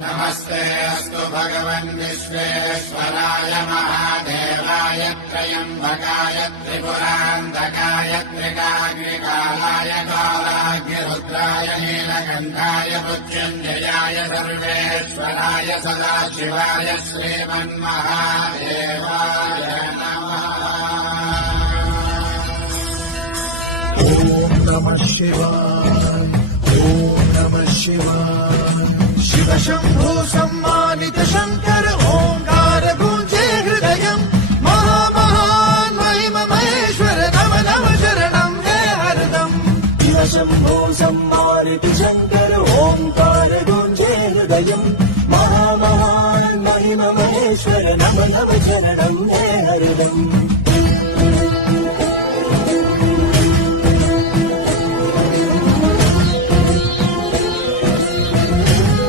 नमस्ते अस्तु भगवन् विश्वेश्वराय महादेवाय त्र्यम्बकाय त्रिपुरान्तकाय त्रिकाग्निकालाय कालाग्निरुद्राय नीलकण्ठाय मृत्युञ्जयाय सर्वेश्वराय सदाशिवाय श्रीमन्महादेवाय नमः। ॐ नमः शिवाय, ॐ नमः शिवाय। शिव शम्भो सम्मानित शङ्कर ओङ्कार गूञ्जे हृदयम्। महामहान् महिम महेश्वर नव नव शरणं हे हरदम्। शिव शम्भो सम्मानित शङ्कर ओङ्कार गूञ्जे हृदयम्। महामहान् महिम महेश्वर नव नव शरणं हे हरदम्।